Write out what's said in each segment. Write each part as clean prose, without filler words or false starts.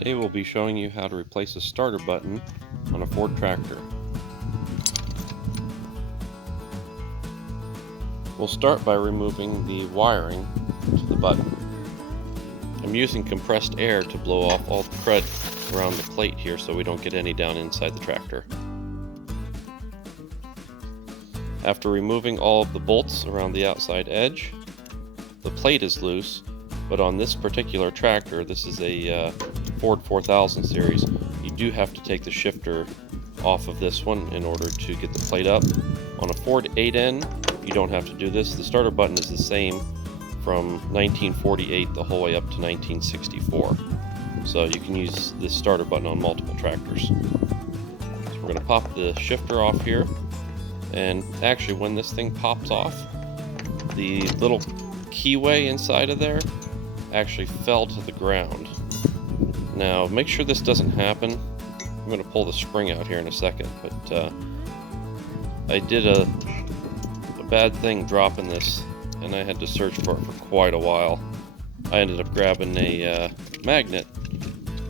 Today we'll be showing you how to replace a starter button on a Ford tractor. We'll start by removing the wiring to the button. I'm using compressed air to blow off all the crud around the plate here so we don't get any down inside the tractor. After removing all of the bolts around the outside edge, the plate is loose, but on this particular tractor, this is a Ford 4000 series, you do have to take the shifter off of this one in order to get the plate up. On a Ford 8N, you don't have to do this. The starter button is the same from 1948 the whole way up to 1964. So you can use this starter button on multiple tractors. So we're going to pop the shifter off here. And actually, when this thing pops off, the little keyway inside of there actually fell to the ground. Now, make sure this doesn't happen. I'm going to pull the spring out here in a second, but I did a bad thing dropping this, and I had to search for it for quite a while. I ended up grabbing a magnet,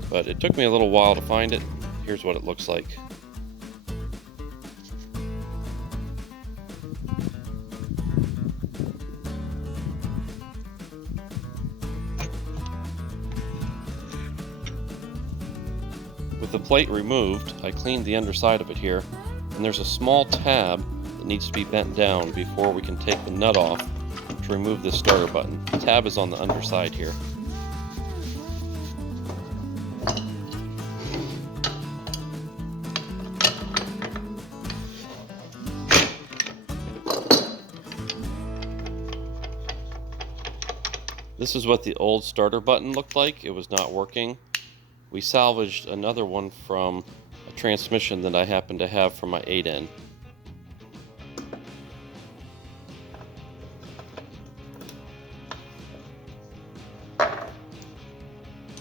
but it took me a little while to find it. Here's what it looks like. With the plate removed, I cleaned the underside of it here, and there's a small tab that needs to be bent down before we can take the nut off to remove this starter button. The tab is on the underside here. This is what the old starter button looked like. It was not working. We salvaged another one from a transmission that I happen to have from my 8N.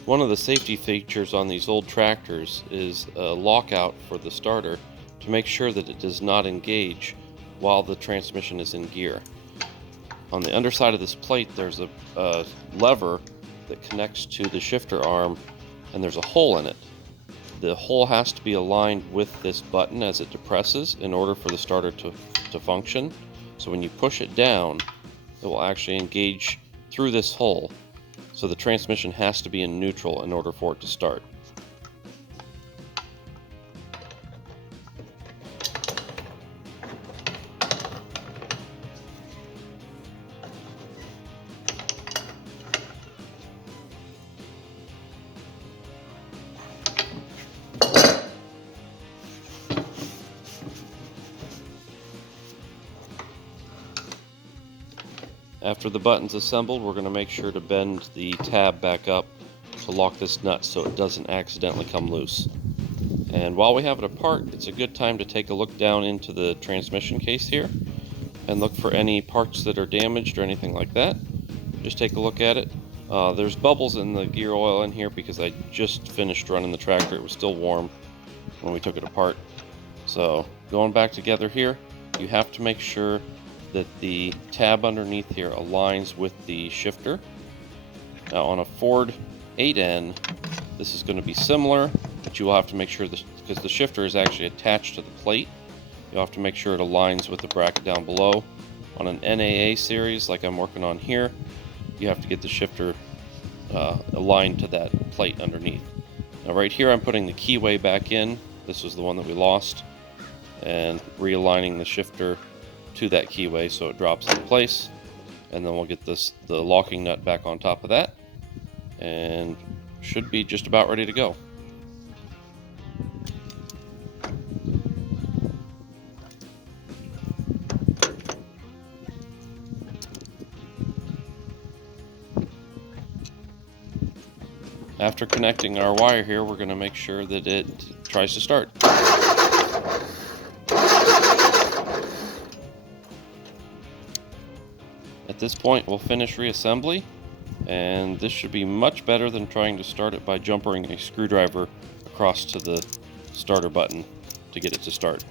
One of the safety features on these old tractors is a lockout for the starter to make sure that it does not engage while the transmission is in gear. On the underside of this plate, there's a lever that connects to the shifter arm, and there's a hole in it. The hole has to be aligned with this button as it depresses in order for the starter to function. So when you push it down, it will actually engage through this hole. So the transmission has to be in neutral in order for it to start. After the button's assembled, we're going to make sure to bend the tab back up to lock this nut so it doesn't accidentally come loose. And while we have it apart, it's a good time to take a look down into the transmission case here and look for any parts that are damaged or anything like that. Just take a look at it. There's bubbles in the gear oil in here because I just finished running the tractor. It was still warm when we took it apart. So going back together here, you have to make sure that the tab underneath here aligns with the shifter. Now on a Ford 8N, this is going to be similar, but you will have to make sure this, because the shifter is actually attached to the plate, you'll have to make sure it aligns with the bracket down below. On an NAA series like I'm working on here, you have to get the shifter aligned to that plate underneath. Now right here I'm putting the keyway back in. This was the one that we lost, and realigning the shifter to that keyway so it drops into place, and then we'll get the locking nut back on top of that, and should be just about ready to go. After connecting our wire here, we're going to make sure that it tries to start. At this point, we'll finish reassembly, and this should be much better than trying to start it by jumpering a screwdriver across to the starter button to get it to start.